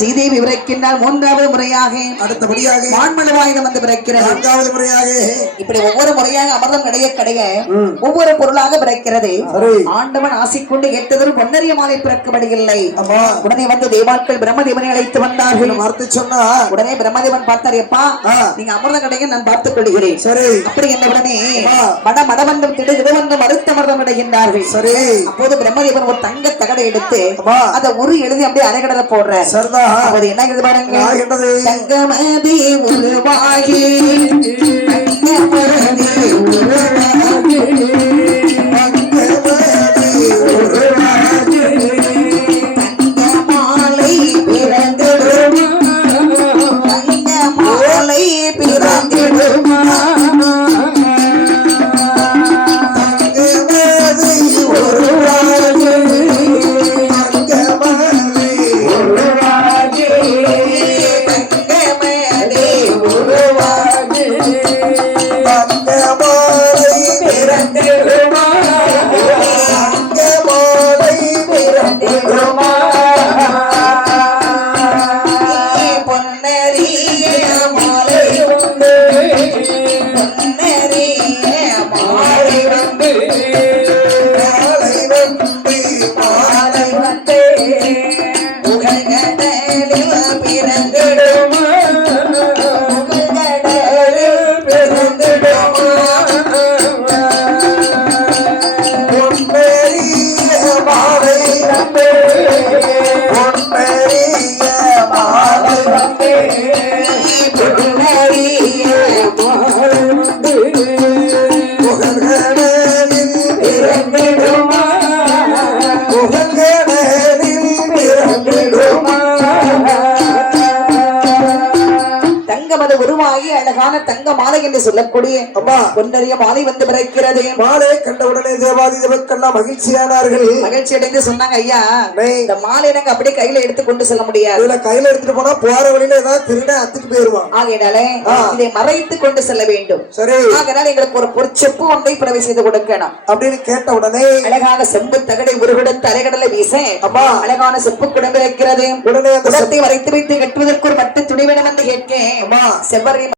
சீதேவி பிறக்கின்றால் மூன்றாவது முறையாக, அடுத்தபடியாக வான்மழுவாயுதம் வந்து பிறக்கிறது நான்காவது முறையாக. இப்படி ஒவ்வொரு முறையாக அமிர்தம் கிடைக்க ஒவ்வொரு பொருளாக பிறக்கிறது. ஆண்டவன் ஆசிக்கொண்டு எட்டதொரு பொன்னரிய மாலை பிறக்கப்படுகில்லை. உடனே வந்து தேவாட்கள் பிரம்மதேவனை அழைத்து வந்தார்கள். வார்த்தை சொன்னா உடனே பிரம்மதேவன் பார்த்தார், எப்பா நீங்க அமிர்தம் கிடைக்க நான் பார்த்துக் கொள்கிறேன். சரி. அப்படி என்ற உடனே மடமண்டம் திடு இது வந்து மறுத்த அமிர்தம் கிடைக்கின்றார்கள். சரி. அப்போது பிரம்மதேவன் ஒரு தங்க தகடை எடுத்து அதை ஒரு எழுதி அப்படியே அரைகடல போடுற. அது என்ன எழுது பாருங்க, தங்கமதி உருவாகி உருவாகி அழகான தங்க மாலை என்று சொல்லக்கூடிய பொன்னரிய மாலை வந்து பிறக்கிறது. மாலை கண்டவுடனே தேவாதி தேவக்கெல்லாம் மகிழ்ச்சியானார்கள். மகிழ்ச்சி அடைந்து சொன்னாங்க, ஐயா இந்த மாலை நாங்க அப்படியே கையில எடுத்து கொண்டு செல்ல முடியாது. இதுல கையில எடுத்துட்டு போனா போற வழியில ஏதாவது திருட அத்துட்டு போயிருவான். ஆகையினாலே இதை மறைத்து கொண்டு செல்ல வேண்டும். சரி. ஆகையினால எங்களுக்கு ஒரு பொற்செப்பு ஒன்றை பிறவை செய்து கொடுக்கணும் அப்படின்னு கேட்ட உடனே அழகான செம்பு தகடை உருவிடத்து அரைகடலை வீச அழகான செப்பு குடம் இருக்கிறது. உடனே குடத்தை வரைத்து வைத்து கட்டுவதற்கு ஒரு மட்டு துணி வேணும் என்று கேட்க செவ்வரி